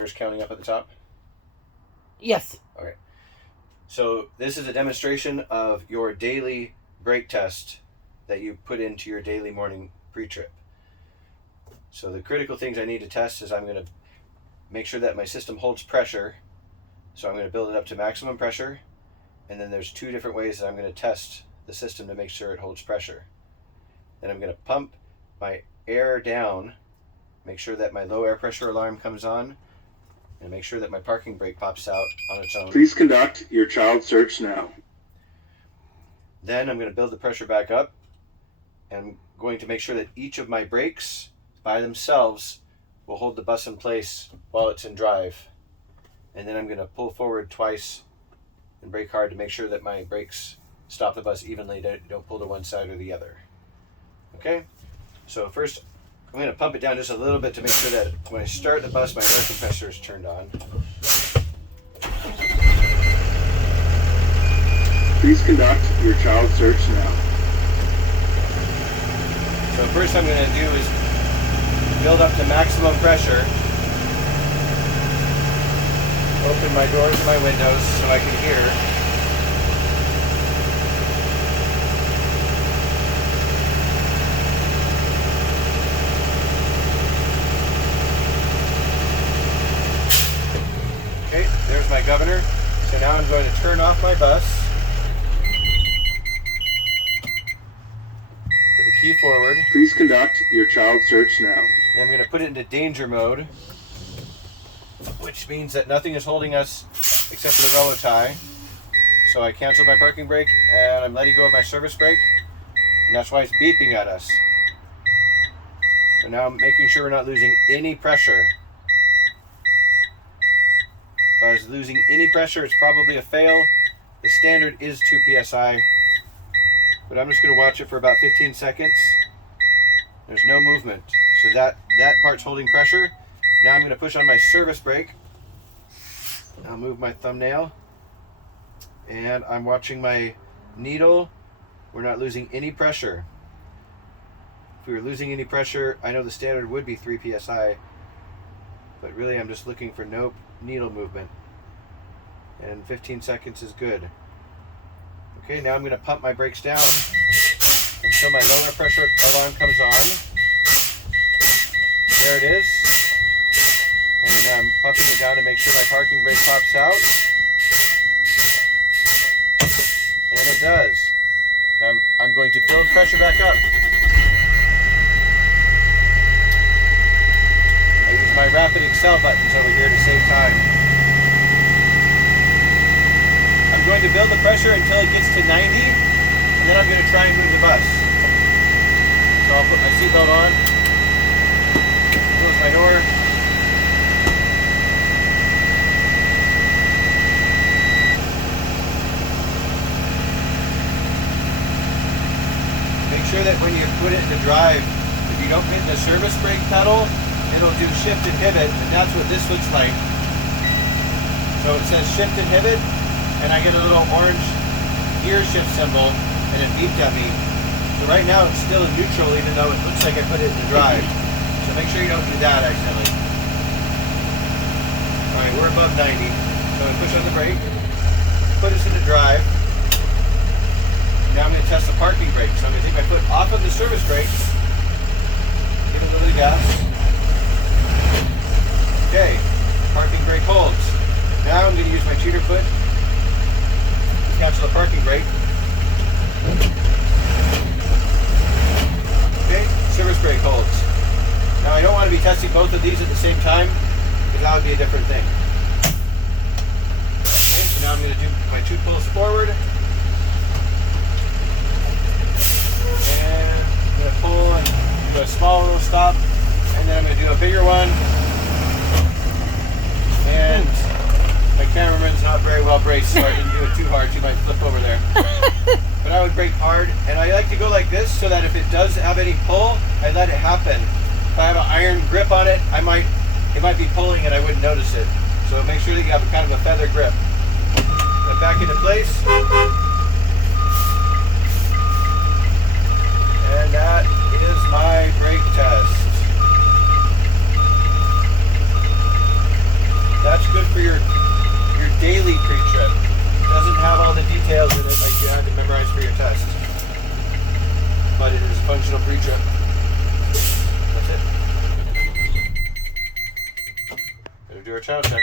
Counting up at the top? Yes. Okay. So this is a demonstration of your daily brake test that you put into your daily morning pre-trip. So the critical things I need to test is I'm going to make sure that my system holds pressure. So I'm going to build it up to maximum pressure. And then there's two different ways that I'm going to test the system to make sure it holds pressure. Then I'm going to pump my air down, make sure that my low air pressure alarm comes on, and make sure that my parking brake pops out on its own. Please conduct your child search now. Then I'm going to build the pressure back up, and I'm going to make sure that each of my brakes by themselves will hold the bus in place while it's in drive. And then I'm going to pull forward twice and brake hard to make sure that my brakes stop the bus evenly, don't pull to one side or the other. Okay? So first, I'm going to pump it down just a little bit to make sure that when I start the bus, my air compressor is turned on. Please conduct your child search now. So first I'm going to do is build up to maximum pressure. Open my doors and my windows so I can hear. Okay, there's my governor. So now I'm going to turn off my bus. Put the key forward. Please conduct your child search now. Then I'm going to put it into danger mode, which means that nothing is holding us except for the railroad tie. So I canceled my parking brake and I'm letting go of my service brake, and that's why it's beeping at us. So now I'm making sure we're not losing any pressure. If I was losing any pressure, it's probably a fail. The standard is 2 psi, but I'm just going to watch it for about 15 seconds. There's no movement, so that part's holding pressure. Now I'm going to push on my service brake. I'll move my thumbnail. And I'm watching my needle. We're not losing any pressure. If we were losing any pressure, I know the standard would be 3 psi. But really I'm just looking for no needle movement. And 15 seconds is good. Okay, now I'm going to pump my brakes down until my lower pressure alarm comes on. There it is. And I'm pumping it down to make sure my parking brake pops out. And it does. Now I'm going to build pressure back up. I use my rapid accel buttons over here to save time. I'm going to build the pressure until it gets to 90, and then I'm going to try and move the bus. So I'll put my seatbelt on, close my door. Make sure that when you put it into drive, if you don't hit the service brake pedal, it'll do shift and pivot, and that's what this looks like. So it says shift and pivot, and I get a little orange gear shift symbol, and it beeped at me. So right now it's still in neutral, even though it looks like I put it into drive. So make sure you don't do that accidentally. Alright, we're above 90. So I push on the brake, put us into drive. Now I'm going to test the parking brake. So I'm going to take my foot off of the service brake, give it a little bit of gas. Okay, parking brake holds. Now I'm going to use my cheater foot to cancel the parking brake. Okay, service brake holds. Now I don't want to be testing both of these at the same time, because that would be a different thing. Okay, so now I'm going to do my 2 pulls forward. And I'm going to pull and do a small little stop, and then I'm going to do a bigger one. And my cameraman's not very well braced, so I didn't do it too hard. She might flip over there. But I would brake hard, and I like to go like this so that if it does have any pull, I let it happen. If I have an iron grip on it, it might be pulling and I wouldn't notice it. So make sure that you have a kind of a feather grip. Put it back into place. And that is my brake test. that's good for your daily pre-trip. Doesn't have all the details in it like you had to memorize for your test. But it is functional pre-trip. That's it. Gotta do our child check.